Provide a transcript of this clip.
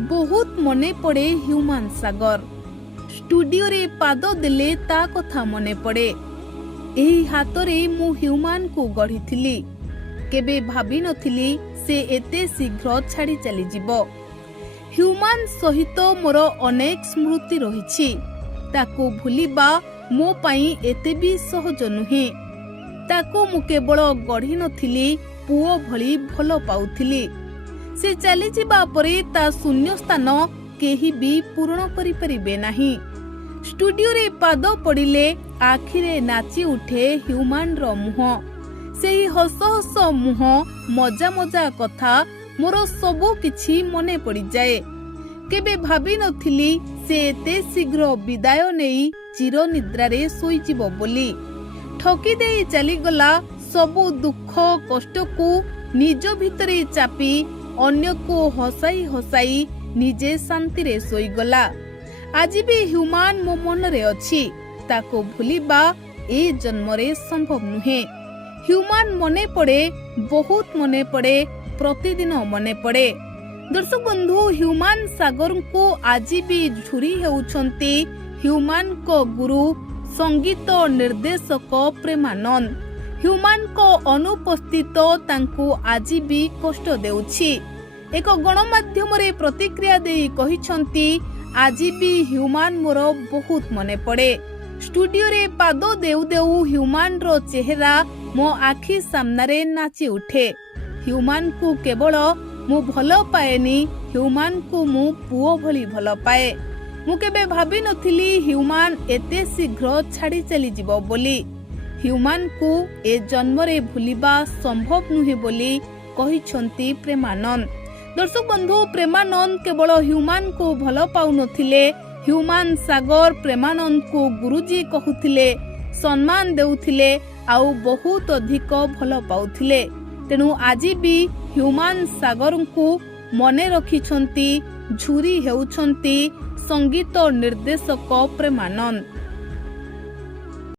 बहुत मने पड़े ह्यूमान सागर। स्टूडियो रे पाद देले ता कथा मने पड़े। एही हातरे मु ह्यूमान को गढ़ी केबे भाभी नथिली से एते शीघ्र छाड़ी चली जिवो। ह्यूमान सहित मोर अनेक स्मृति रहिछि, ताको भूलिबा मो पई एते भी सहज नुहे। ताको मु केवल गढ़ी नथिली, पुओ भली भल पाउथिली। से चली जिबा परे ता शून्य स्थान केही भी पूर्ण करि परिबे नाही। स्टूडियो रे पाद पड़िले आखिरे नाची उठे ह्यूमान रो मुह। सेही हस हस मुह, मजा मजा कथा मोर सबु किछि मने पड़ी जाए। केबे भाभी नथिली से एते शीघ्र विदाय नेई चिर निद्रा रे सोई जिवो बोली। ठकी देई चली गला सबु दुख कष्ट को निज भितरे चापी अन्य को हसाई हसाई निजे शांति रे सोई गला। आज भी ह्यूमान मो मन रे अछि, ताको भूलिबा ए जन्म रे संभव नुहे। ह्यूमान मने पड़े, बहुत मने पड़े, प्रतिदिन मने पड़े। दर्शक बंधु, ह्यूमान सागर को आज भी झुरी हेउछंती ह्यूमान को गुरु संगीत निर्देशक प्रेमानंद। ह्यूमान को अनुपस्थित तांको आज भी कष्ट देउछि। एक गणमाध्यम रे प्रतिक्रिया देई कहिछंती आज भी ह्यूमान मोर बहुत मने पड़े। स्टूडियो रे पाद देउ देउ ह्यूमान रो चेहरा मो आखि सामने नाची उठे। ह्यूमान को केवल मु भल पाएनी, ह्यूमान को मु पुओ भली भल पाए। मु केबे भाभी नथिली ह्यूमान एते शीघ्र छाड़ी चली जिवो बोली। ह्यूमान को ए जन्म रे भूलिबा संभव नुहे बोली कहिछंती प्रेमानंद। दर्शक बंधु, प्रेमानंद केवल ह्यूमान को भल पाउ नथिले, ह्यूमान सागर प्रेमानंद को गुरुजी कहूथिले, सम्मान देउथिले, आउ बहुत अधिक भल पाउथिले। तेणु आज भी ह्यूमान सागर को मने रखिछंती, झुरी हेउछंती संगीत निर्देशक प्रेमानंद।